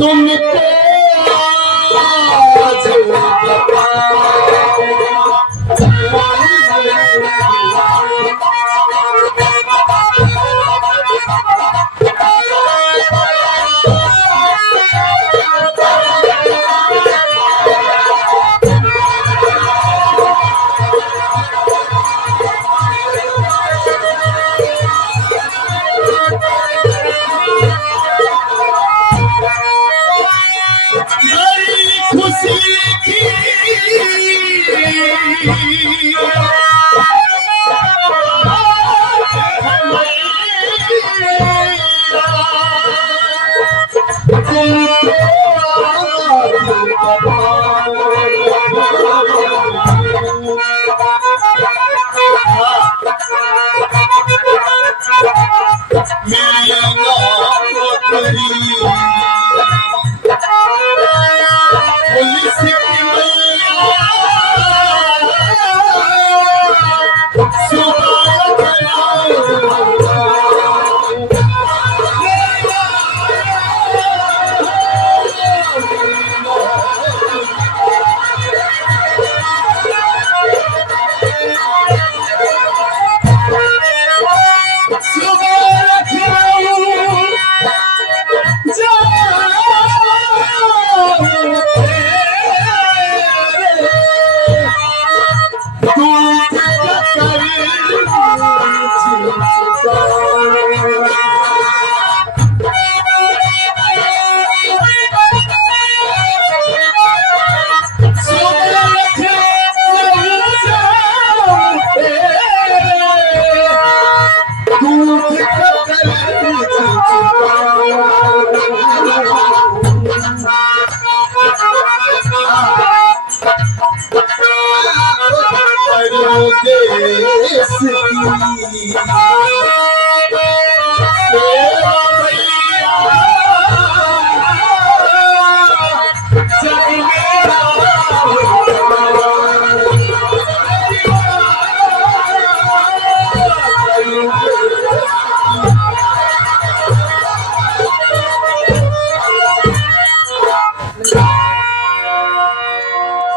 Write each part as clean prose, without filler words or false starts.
तुमको आज खुशी की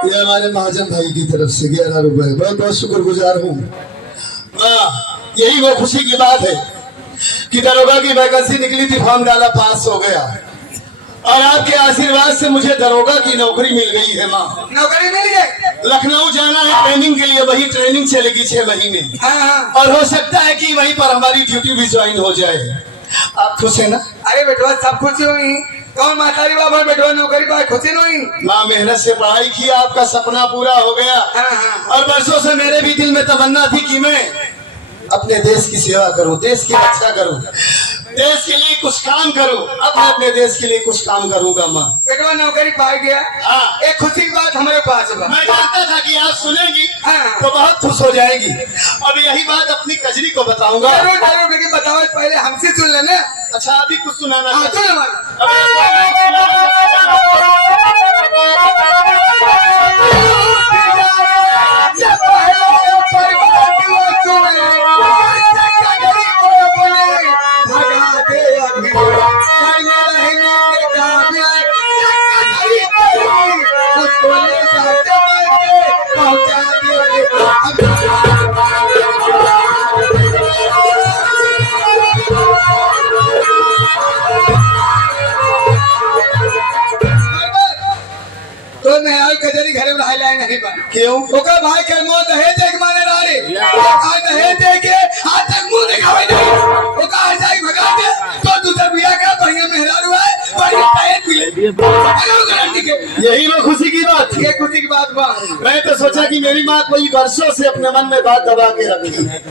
ये हमारे महाजन भाई की तरफ से 11 रुपए बहुत बहुत शुक्रगुजार हूँ। यही वो खुशी की बात है कि दरोगा की वैकेंसी निकली थी, फॉर्म डाला, पास हो गया और आपके आशीर्वाद से मुझे दरोगा की नौकरी मिल गई है। माँ नौकरी मिल गई। लखनऊ जाना है ट्रेनिंग के लिए, वही ट्रेनिंग चलेगी 6 महीने। और हो सकता है कि वहीं पर हमारी ड्यूटी भी ज्वाइन हो जाए। आप खुश है ना? अरे बेटवा सब खुशी हुई। कौन मातारी बाबा बेटवा नौकरी पाए खुशी नहीं? माँ मेहनत से पढ़ाई की, आपका सपना पूरा हो गया। और बरसों से मेरे भी दिल में तमन्ना थी कि मैं अपने देश की सेवा करूं, देश की रक्षा करूं, देश के लिए कुछ काम करूं। अब मैं अपने देश के लिए कुछ काम करूंगा। माँ बेटवा नौकरी पा गया। एक खुशी की बात हमारे पास है। मैं जानता था कि आप सुनेगी तो बहुत खुश हो जाएगी। अब यही बात अपनी कजरी को बताऊंगा। जरूर जरूर, लेकिन बताओ पहले हमसे सुन लेना। अच्छा अभी कुछ सुनाना? तो मैं आज कजरी घरे में रह लाए नहीं बन। क्यों? ओका भाई के मौत है देख माने डाले। आज है देखे आज तक मुंह दिखावे नहीं। ओका आज जाई भगा दे तो दूसरा बिया का बढ़िया मेहरारू है, बढ़िया टायर मिले। हेलो गारंटी के। यही वो खुशी की बात थी। ये खुशी की बात बा। मैं तो सोचा कि मेरी माँ कोई वर्षों से अपने मन में बात दबा के रखी है।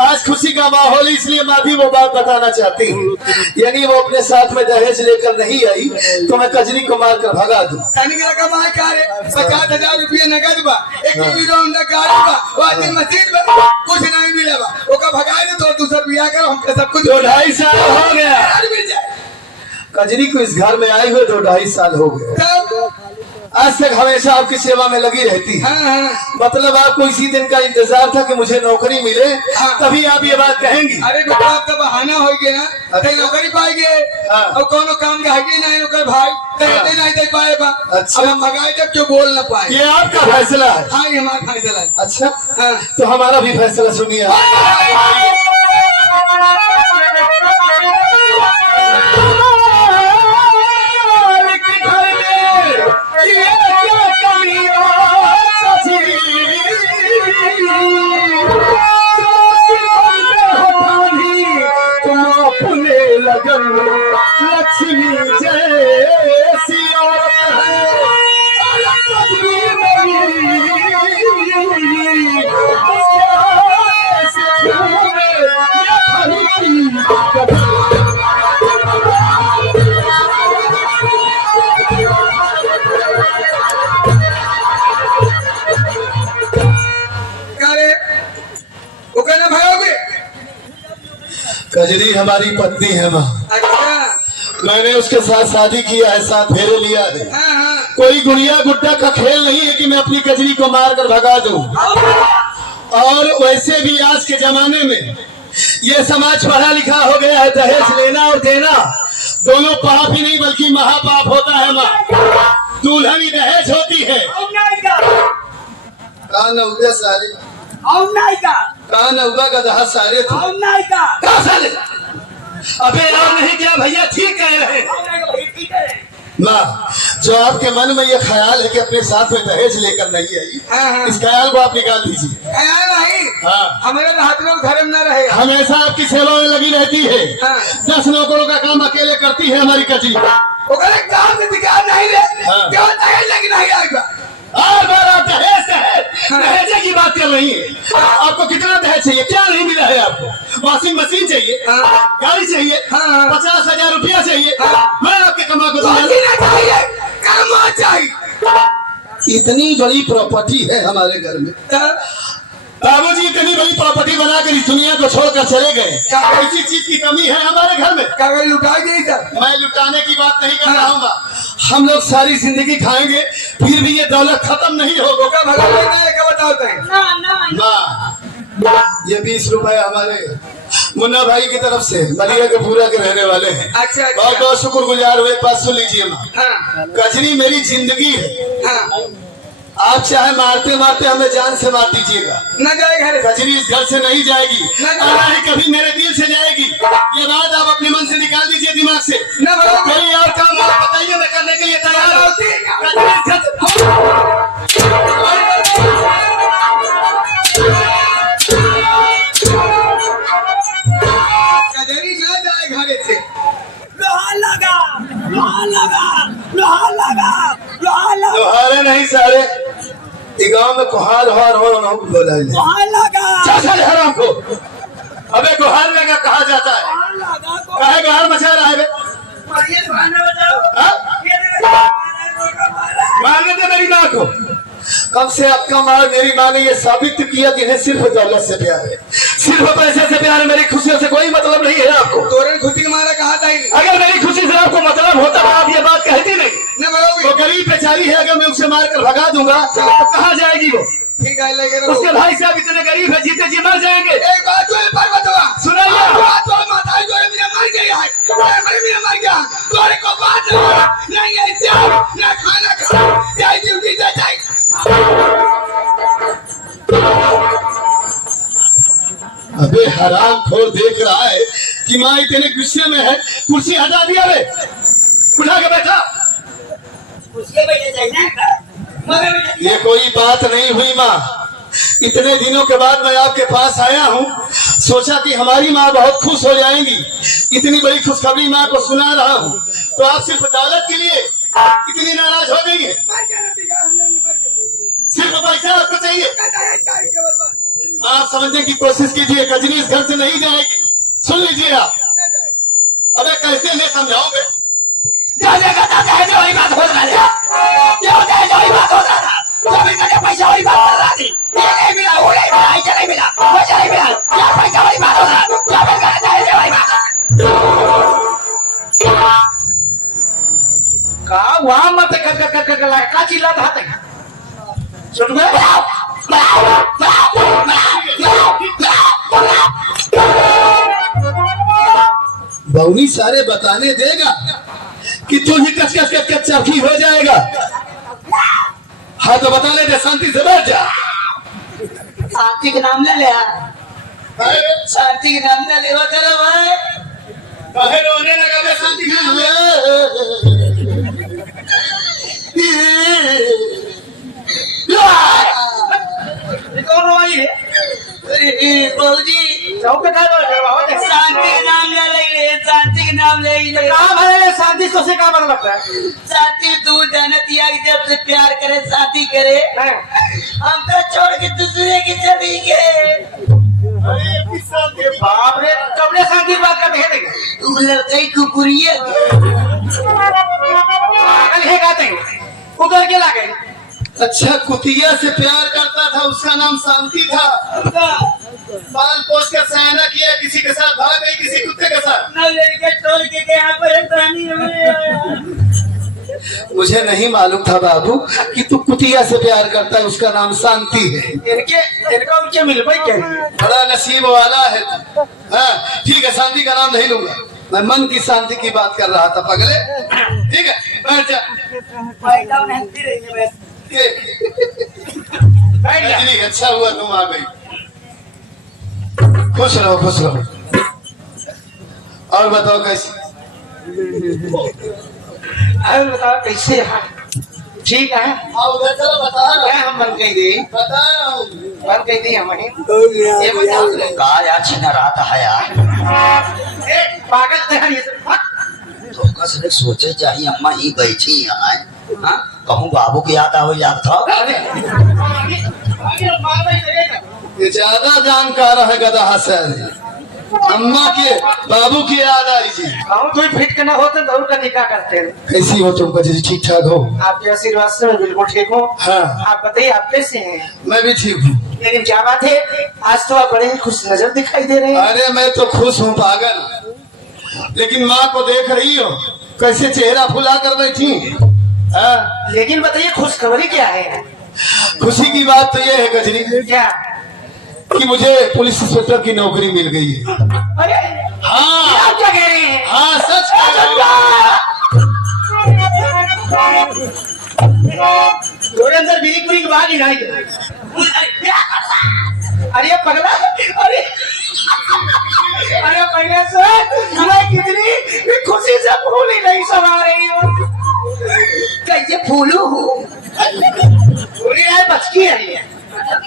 आज खुशी का माहौल, इसलिए माँ भी वो बात बताना चाहती हूँ। यानी वो अपने साथ में दहेज लेकर नहीं आई तो मैं कजरी को मार कर भगा दूं। तनिक का मां का रे 50,000 रुपये नगद बा, एक हीरो होंडा गाड़ी बा, वाशिंग मशीन बा, कुछ नहीं मिला बा। ओका भगा दे तो दूसरा बियाह कर, हमके सब कुछ 2-2.5 साल हो गया मिल जाए। कजरी को इस घर में आए हुए 2-2.5 साल हो गए। तब आज तक हमेशा आपकी सेवा में लगी रहती है। हाँ। मतलब आपको इसी दिन का इंतजार था कि मुझे नौकरी मिले, हाँ। तभी आप ये बात कहेंगी। अरे बेटा आप तो बहाना हो गए ना, कहीं नौकरी पाएंगे हाँ। और कोनो काम का है नहीं नौकर भाई कहते नहीं दे पाएगा। अच्छा। अब हम भगाए जब क्यों बोल ना पाए। ये आपका फैसला है। हाँ ये हमारा फैसला है। अच्छा, हाँ। तो हमारा भी फैसला सुनिए। लक्ष्मी जैसी औरत है, वो कहना भाई कजरी हमारी पत्नी है माँ। अच्छा। मैंने उसके साथ शादी किया है, साथ फेरे लिया है। हाँ। कोई गुड़िया गुड्डा का खेल नहीं है कि मैं अपनी कजरी को मार कर भगा दूं। और वैसे भी आज के जमाने में ये समाज पढ़ा लिखा हो गया है, दहेज लेना और देना दोनों पाप ही नहीं बल्कि महापाप होता है माँ। दुल्हन ही दहेज होती है। कान उगे सारे कान उगा गधा सारे थे। साले अबे और नहीं क्या भैया, ठीक कह रहे हैं माँ। जो आपके मन में ये ख्याल है कि अपने साथ में दहेज लेकर नहीं आई, हाँ। इस ख्याल को आप निकाल दीजिए। नहीं हाँ। हमारे हाथ में घर में न रहेगा। हमेशा आपकी सेवा में लगी रहती है। हाँ। 10 नौकरों का काम अकेले करती है हमारी कजरी। काम से दिखा नहीं दे। हाँ। केवल दहेज लेके नहीं आएगा। बार आप दहेज दहेज की बात कर रही है। आपको कितना दहेज चाहिए, क्या नहीं मिला है आपको? वॉशिंग मशीन चाहिए, हाँ। गाड़ी चाहिए, हाँ। 50,000 रुपया चाहिए। हाँ। मैं आपके कमा को चाहिए। इतनी बड़ी प्रॉपर्टी है हमारे घर में। बाबू जी इतनी बड़ी प्रॉपर्टी बनाकर इस दुनिया को छोड़कर चले गए। किसी चीज की कमी है हमारे घर में? क्या लुटाई गई सर? मैं लुटाने की बात नहीं कर रहा हूँ। हम लोग सारी जिंदगी खाएंगे फिर भी ये दौलत खत्म नहीं होगा। ये 20 रुपए हमारे मुन्ना भाई की तरफ से मलिया के पूरा के रहने वाले हैं। अच्छा। बहुत बहुत शुक्रगुजार हुए। बात सुन लीजिए माँ। हाँ। कजरी मेरी जिंदगी है। हाँ। आप चाहे मारते मारते हमें जान से मार दीजिएगा, न जाए घर। कजरी इस घर से नहीं जाएगी और नहीं कभी मेरे दिल से जाएगी। ये बात आप अपने मन से निकाल दीजिए दिमाग से। न कोई और काम आप बताइए, मैं करने के लिए तैयार हूँ। कजरी न जाए घर से। लोहारे नहीं सारे गांव में कुहार हो बोला हराम को। अबे गुहार लगा कहा जाता है, काहे गुहार मचा रहा है बे? मारने दे मेरी माँ को। कम से आपका मार मेरी माँ ने ये साबित किया कि इन्हें सिर्फ दौलत से प्यार है, सिर्फ पैसे से प्यार है। मेरी खुशियों से कोई मतलब नहीं है आपको। तोरण खुशी के मारा कहा था। अगर मेरी खुशी से आपको मतलब होता तो आप ये बात कहती नहीं। वो गरीब बेचारी है, अगर मैं उसे मार कर भगा दूंगा तो कहाँ जाएगी वो? ठीक है लेकिन उसके भाई साहब इतने गरीब है, जीते जी मर जाएंगे। एक बात सुनाइए। मर गया तोरे को बात नहीं है, ना खाना खा ड्यूटी दे जाएगा। अबे हराम खोर देख रहा है कि माँ इतने गुस्से में है। कुर्सी हटा दिया बे, उठा के बैठा। ये कोई बात नहीं हुई माँ। इतने दिनों के बाद मैं आपके पास आया हूँ, सोचा कि हमारी माँ बहुत खुश हो जाएंगी। इतनी बड़ी खुशखबरी माँ को सुना रहा हूँ तो आप सिर्फ दौलत के लिए इतनी नाराज हो गई है? सिर्फ पैसा आपको चाहिए? आप समझने की कोशिश कीजिए, कजरी इस घर से नहीं जाएगी। सुन लीजिए आप। अबे कैसे ले समझाओगे? वही बात हो रहा था। पैसा वही बात कर रहा थी। ये नहीं मिला, वो नहीं मिला, ऐसा नहीं मिला, वैसा नहीं मिला। क्या पैसा वही बात हो रहा, क्या पैसा वही बात। कहा वहां मत कर निकल रहा है का चिल्ला था सुन गए बौनी सारे बताने देगा कि तू ही कच कच कच कच चौकी हो जाएगा। हाँ तो बता ले दे, शांति से बैठ जा। शांति के नाम ले ले शांति के नाम ले ले वो तेरा भाई काहे रोने लगा बे? शांति से कौन रोई है बाबूजी चौक पे काय बोल शांति के नाम ले ले शांति के नाम ले ले कहां भरे शांति तो से का मतलब लगता है शांति तू जानती है कि जब से प्यार करे शादी करे हम तो छोड़ के दूसरे की चली गए। बाप रे कबले शांति की बात करते हैं तू लड़के कुकुरिया पागल है गाते उधर के ला गए अच्छा, कुतिया से प्यार करता था, उसका नाम शांति था। पाल पोस कर सयाना किया, किसी के साथ भाग गई, किसी कुत्ते के साथ। न लड़के छोड़ के यहाँ परेशानी मुझे नहीं मालूम था बाबू कि तू कुतिया से प्यार करता है, उसका नाम शांति है। इनका उनके मिल भाई क्या बड़ा नसीब वाला है। हाँ ठीक है, शांति का नाम नहीं लूंगा, मैं मन की शांति की बात कर रहा था पगले। ठीक है बैठ जा। रजनी, अच्छा हुआ तुम आ गई। खुश रहो खुश रहो। और बताओ कैसे? अरे बताओ कैसे है ठीक है उधर चलो बता क्या हम मन कही दे बता रहा हूँ। मन कही दी हमें ये बताओ कहा यार छिना रात है यार पागल तैयार ये तो कसने सोचे चाहिए अम्मा ही बैठी यहाँ है हाँ कहूँ बाबू की याद आओ याद था ये ज्यादा जानकार है गधा हसन। अम्मा के बाबू की याद आई जी। हम कोई फिट करना होता दौड़ का निकाह करते हैं कैसी हो तुम? जी ठीक ठाक हो? आपके आशीर्वाद से मैं बिल्कुल ठीक हूँ। हाँ आप बताइए आप कैसे हैं? मैं भी ठीक हूँ। लेकिन क्या बात है आज तो आप बड़े ही खुश नजर दिखाई दे रहे हैं। अरे मैं तो खुश हूँ पागल, लेकिन माँ को देख रही हो कैसे चेहरा फुला कर बैठी। हाँ लेकिन बताइए खुशखबरी क्या है? खुशी की बात तो ये है गजनी क्या कि मुझे पुलिस इंस्पेक्टर की नौकरी मिल गई है। अरे हाँ आप क्या कह रहे हैं? हाँ सच कह रहा हूँ। थोड़े अंदर बिरिक बिरिक बाग ही नहीं अरे पगला अरे अरे पहले से मैं कितनी खुशी से फूल ही नहीं समा रही हूँ। कैसे फूलू हूँ फूली है बचकी है ये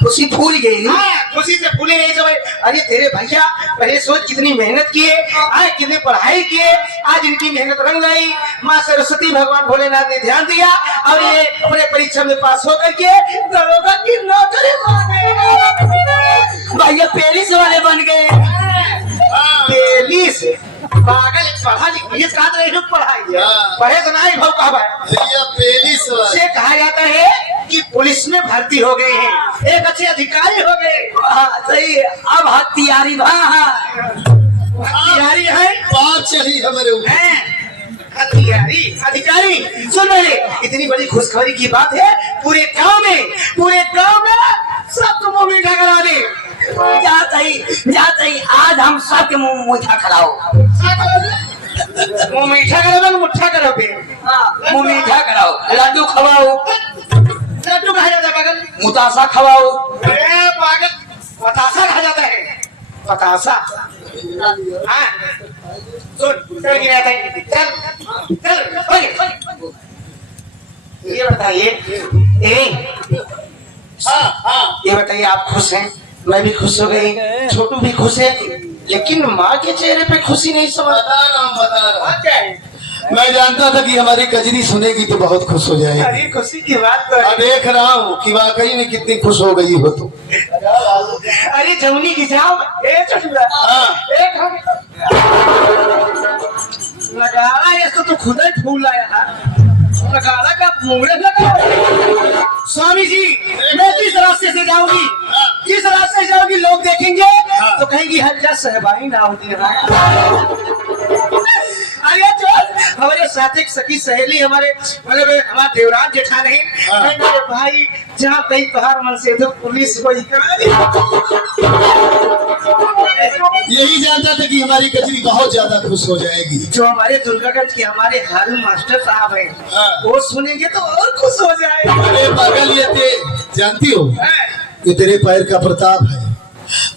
खुशी फूल गई। हाँ, खुशी से फूले नहीं समय। अरे तेरे भैया पहले सोच कितनी मेहनत किए आज कितनी पढ़ाई किए आज इनकी मेहनत रंग लाई। माँ सरस्वती भगवान भोलेनाथ ने ध्यान दिया और ये अपने परीक्षा में पास होकर के दरोगा की नौकरी भैया पेरिस वाले बन गए। पेरिस पागल पढ़ा लिखा कहा तो एक पढ़ाई है पढ़े तो नहीं भाव कहा भैया पेलिस से कहा जाता है कि पुलिस में भर्ती हो गए हैं एक अच्छे अधिकारी हो गए। सही है। अब हथियारी हथियारी है बात चली हमारे ऊपर। हथियारी अधिकारी सुन रहे इतनी बड़ी खुशखबरी की बात है पूरे गांव में सबको मुंह मीठा करा दे। जा सही आज हम सबके मुंह मीठा कराओ। मुंह मीठा करो मुठ्ठा करो पे मुंह मीठा कराओ, लड्डू खवाओ, लड्डू कहा जाता है पागल मुतासा खवाओ। अरे पागल पतासा कहा जाता है पतासा। हाँ सुन चल गिरा था चल चल ये बताइए ये बताइए आप खुश हैं? मैं भी खुश हो गई छोटू भी खुश है लेकिन माँ के चेहरे पे खुशी नहीं समझ बता रहा हूँ। क्या है? मैं जानता था कि हमारी कजरी सुनेगी तो बहुत खुश हो जाएगी। अरे खुशी की बात कर अब देख रहा हूँ कि वाकई में कितनी खुश हो गई हो तुम। अरे जमुनी की जाओ लगाना ये तो खुदा ही फूल लाया लगाना का मुंगड़े लगा। स्वामी जी मैं किस रास्ते से जाऊंगी किस रास्ते से जाऊंगी लोग देखेंगे तो कहेंगी हल्ला सहबाई ना होती है। अरे चल हमारे साथ एक सखी सहेली हमारे मतलब हमारा देवराज जेठान है हाँ। मेरे भाई जहाँ कहीं तोहार मन से तो पुलिस को ही यही जानता था कि हमारी कजरी बहुत ज्यादा खुश हो जाएगी। जो हमारे दुर्गागंज के हमारे हारून मास्टर साहब हैं हाँ। वो सुनेंगे तो और खुश हो जाए। अरे पागल ये जानती हो हाँ। ये तेरे पैर का प्रताप है।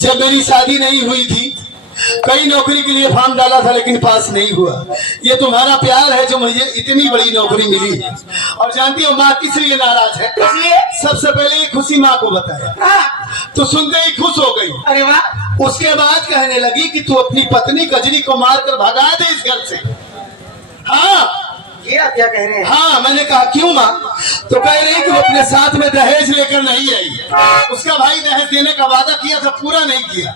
जब मेरी शादी नहीं हुई थी कई नौकरी के लिए फॉर्म डाला था लेकिन पास नहीं हुआ। ये तुम्हारा प्यार है जो मुझे इतनी बड़ी नौकरी मिली है। और जानती हो माँ किस लिए नाराज है? इसलिए सबसे पहले ये खुशी माँ को बताया हाँ। तो सुनते ही खुश हो गई। अरे वाह। उसके बाद कहने लगी कि तू अपनी पत्नी कजरी को मारकर भगा दे इस घर से। हाँ ये आप क्या कह रहे हैं? हाँ मैंने कहा क्यों माँ? तो कह रही कि वो अपने साथ में दहेज लेकर नहीं आई। उसका भाई दहेज देने का वादा किया था पूरा नहीं किया।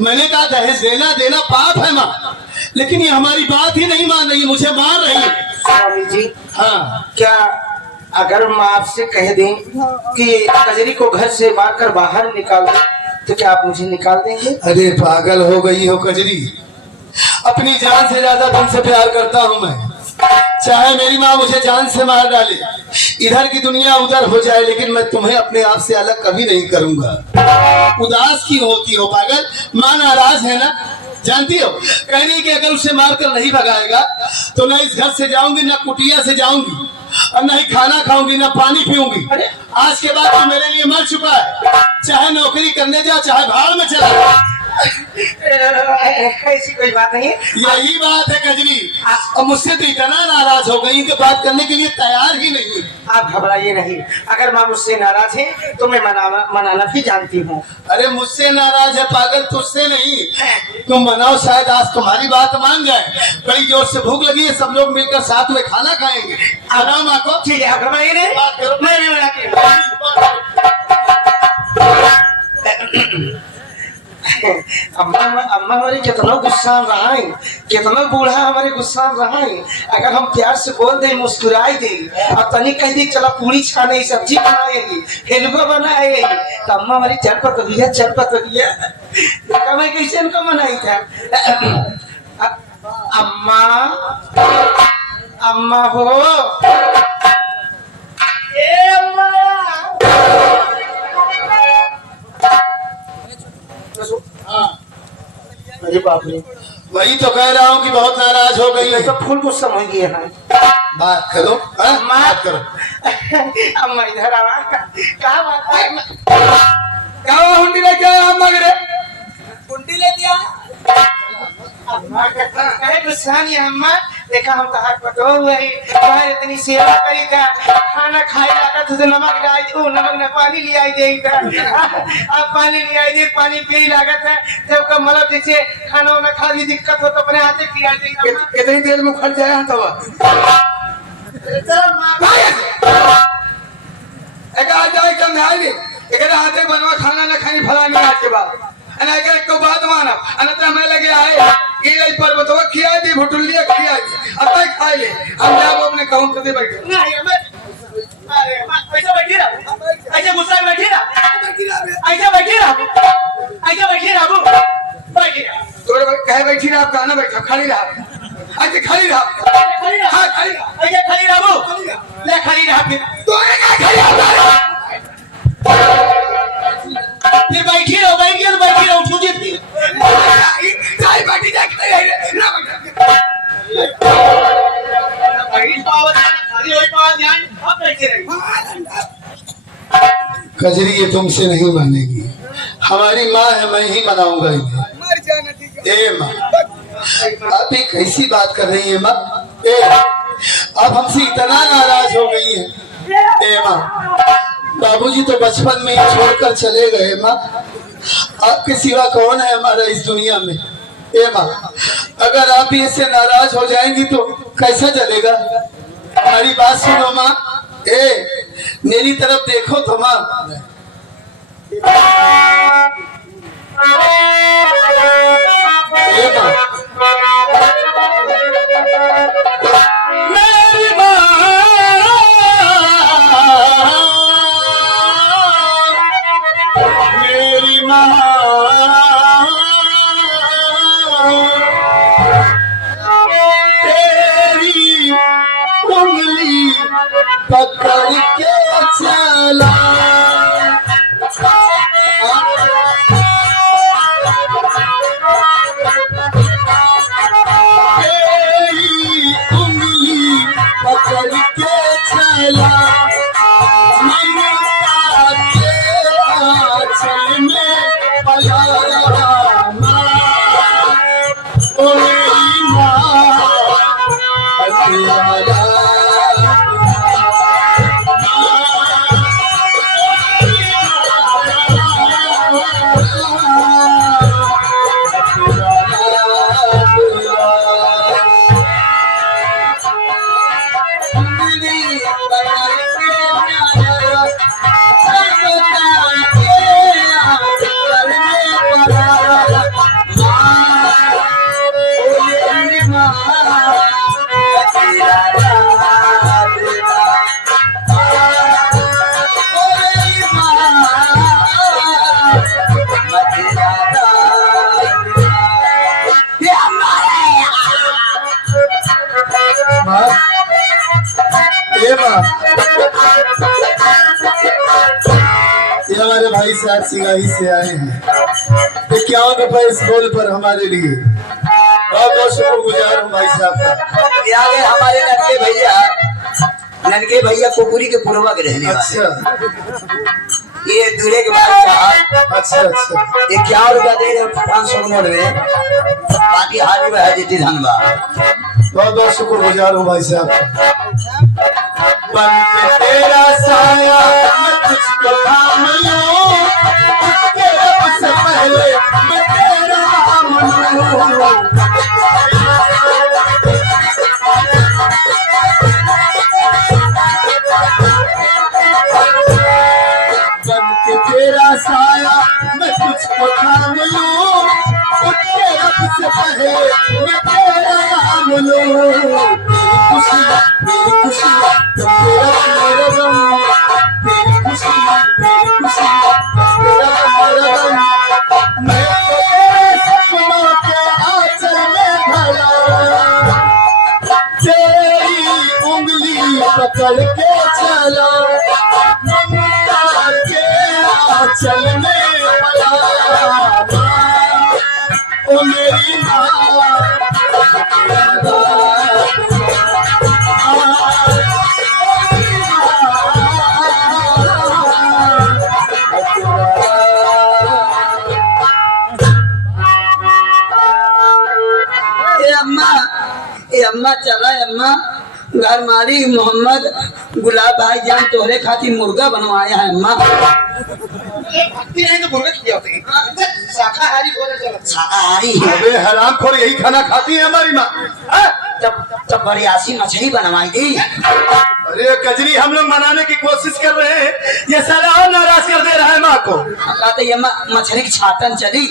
मैंने कहा दहेज देना पाप है माँ, लेकिन ये हमारी बात ही नहीं मान रही, मुझे मार रही है। स्वामी जी हाँ क्या अगर मैं आपसे कह दें कि कजरी को घर से मारकर बाहर निकाल दें तो क्या आप मुझे निकाल देंगे? अरे पागल हो गई हो कजरी, अपनी जान से ज्यादा तुमसे प्यार करता हूँ मैं। चाहे मेरी माँ मुझे जान से मार डाले, इधर की दुनिया उधर हो जाए, लेकिन मैं तुम्हें अपने आप से अलग कभी नहीं करूंगा। उदास क्यों होती हो पागल? माँ नाराज है ना, जानती हो कहने कि अगर उसे मारकर नहीं भगाएगा तो न इस घर से जाऊंगी, न कुटिया से जाऊंगी, और न ही खाना खाऊंगी, न पानी पीऊंगी। आज के बाद तो मेरे लिए मर चुका है। चाहे नौकरी करने जाओ, चाहे भाड़ में चला जाओ। ऐसी कोई बात नहीं है। यही बात है कजरी, और मुझसे तो इतना नाराज हो गई कि बात करने के लिए तैयार ही नहीं। आप घबराइए नहीं, अगर माँ मुझसे नाराज है तो मैं मनाना भी जानती हूँ। अरे मुझसे नाराज है पागल, तुझसे नहीं। तुम मनाओ, शायद आज तुम्हारी बात मान जाए। बड़ी जोर से भूख लगी है, सब लोग मिलकर साथ में खाना खाएंगे। आराम माँ को। ठीक है, आप घबराइए नहीं, बात करो। मैं भी मनाती हूँ। अम्मा अम्मा हमारे कितना गुस्सा रहा है, कितना बूढ़ा हमारे गुस्सा रहा है। अगर हम प्यार से बोल दे, मुस्कुराई दे और तनी कह दे चला पूरी छाने सब्जी बनाएगी, हेलुआ बनाएगी, तो अम्मा हमारी चटपट भैया देखा मैं कैसे इनको मनाई था। अम्मा अम्मा हो ए अम्मा। अरे बाप रे, वही तो कह रहा हूँ कि बहुत नाराज हो गई है। तो फुल गुस्सा हो गई है। बात करो, बात करो। अम्मा इधर आवा, क्या बात है? क्या हुंडी लेके आया अम्मा के? कुंडी ले दिया अम्मा कहे गुस्सा नहीं अम्मा, देखा हम तो हाथ पटो हुए तुम्हारे इतनी सेवा करी था, खाना खाए लगा तुझे नमक डाल दो, नमक न पानी ले आई दे आप पानी ले आई दे, पानी पी लागत है जब का मतलब जैसे खाना वाना खा ली दिक्कत हो तो अपने हाथे पिया दे। कितनी देर में खड़ जाया तो हाथे बनवा खाना न खाई फलानी आज के बाद एक बात माना अनता मैं लगे आए ये पर बतवा खिया दी भुटुलिया खिया अब तक खाए ले हम जाओ अपने काउंटर पे बैठे नहीं मैं अरे ऐसा बैठी रहा, ऐसा गुस्सा में बैठी रहा, ऐसा बैठी रहा तोरे कहे बैठी रहा, आप कहना बैठा खड़ी रहा, आज खड़ी रहा, हाँ खड़ी रहा, ऐसा खड़ी रहा वो ले खड़ी रहा फिर तोरे का खड़ी रहा फिर बैठी रहो मुझे फिर चाय बाटी जा खड़ी रहे ना कजरी ये तुमसे नहीं मानेगी, हमारी माँ है, मैं ही मनाऊंगा इन्हें। मर जाना ठीक है। ए माँ, आप ये कैसी बात कर रही है माँ? ए आप हमसे इतना नाराज हो गई है। ए माँ, बाबूजी तो बचपन में ही छोड़कर चले गए माँ, आपके सिवा कौन है हमारा इस दुनिया में? ए माँ, अगर आप इससे नाराज हो जाएंगी तो कैसा चलेगा? हमारी बात सुनो माँ। ए मेरी तरफ देखो तो माँ। ए माँ, मेरी माँ, मेरी माँ, तेरी पकड़ के चला तेरी उंगली पकड़ के चला ममता के आंचल में पला ओ मेरी माँ अतियारा ये हमारे भाई साहब सिंगाही से आए हैं। 51 रुपए इस बोल पर हमारे लिए बहुत बहुत शुक्रगुजार हूँ भाई साहब का। ये आगे हमारे ननके भैया कुकुरी के पूर्वा के रहने वाले। अच्छा ये दूल्हे के बाद साहब अच्छा अच्छा 51 रुपया दे रहे 500 नोट में बाकी हाथ में है जितनी धनबाद। बहुत बहुत शुक्रगुजार हूँ भाई साहब का। बन के तेरा साया मैं तुझको थाम लूं, उसके रब से पहले मैं तेरा नाम लूं। बन के तेरा साया मैं तुझको थाम लूं, उसके रब से पहले मैं तेरा नाम लूं। मेरी खुशी तुम मेरा गम, तेरी खुशी मेरा गम। मैं तो तेरे सपनों के आंचल में भला, तेरी उंगली पकड़ के चला ममता के आंचल में भला। ओ मेरी माँ अम्मा चला अम्मा घर मालिक मोहम्मद गुलाब भाई जान तोहरे खातिर मुर्गा बनवाया है अम्मा। तो मुर्गा किया होते हैं शाकाहारी बोले चलो शाकाहारी अबे हरामखोर यही खाना खाती है हमारी माँ। तब बरियासी मछली बनवाई थी। अरे कजरी हम लोग मनाने की कोशिश कर रहे हैं, ये साला और नाराज कर दे रहा है माँ को। कहते ये मछली की छाटन चली।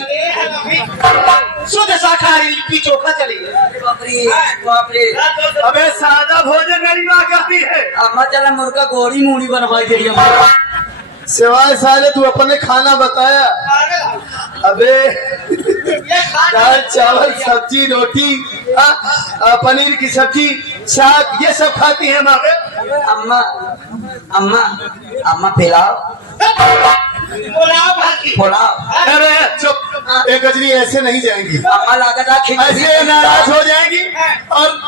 शुद्ध शाकाहारी लिट्टी चोखा चली। बाप रे अबे सादा भोजन मेरी माँ करती है। अम्मा चला मुर्गा गोरी मूड़ी बनवाई दे अम्मा। सिवाय साले तू अपने खाना बताया। अबे दाल चावल सब्जी रोटी पनीर की सब्जी साग ये सब खाती है माँ। अम्मा अम्मा अम्मा पिलाओ पुलाव। अरे चुप, एक गजरी ऐसे नहीं जाएंगी। अम्मा लागत ऐसे नाराज हो जाएंगी और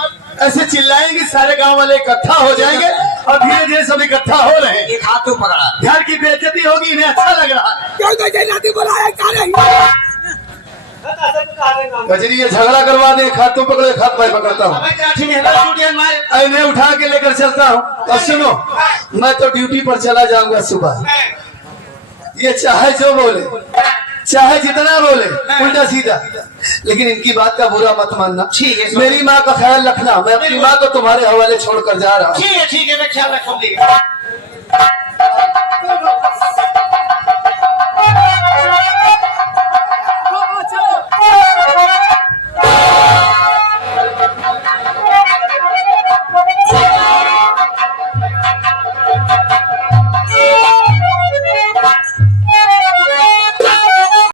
ऐसे चिल्लाएंगी, सारे गांव वाले इकट्ठा हो जाएंगे और धीरे धीरे सब इकट्ठा हो रहे हैं। एक हाथ तो पकड़ा घर की बेइज्जती होगी, इन्हें अच्छा लग रहा है। गजरी ये झगड़ा करवा दे, हाथ तो पकड़ो, एक हाथ मैं पकड़ता हूँ, इन्हें उठा के लेकर चलता हूँ। और सुनो, मैं तो ड्यूटी पर चला जाऊंगा सुबह। ये चाहे जो बोले, चाहे जितना बोले उल्टा सीधा, लेकिन इनकी बात का बुरा मत मानना। ठीक है। मेरी माँ का ख्याल रखना। मैं अपनी माँ को तुम्हारे हवाले छोड़कर जा रहा हूँ। ठीक है मैं ख्याल रखूंगी।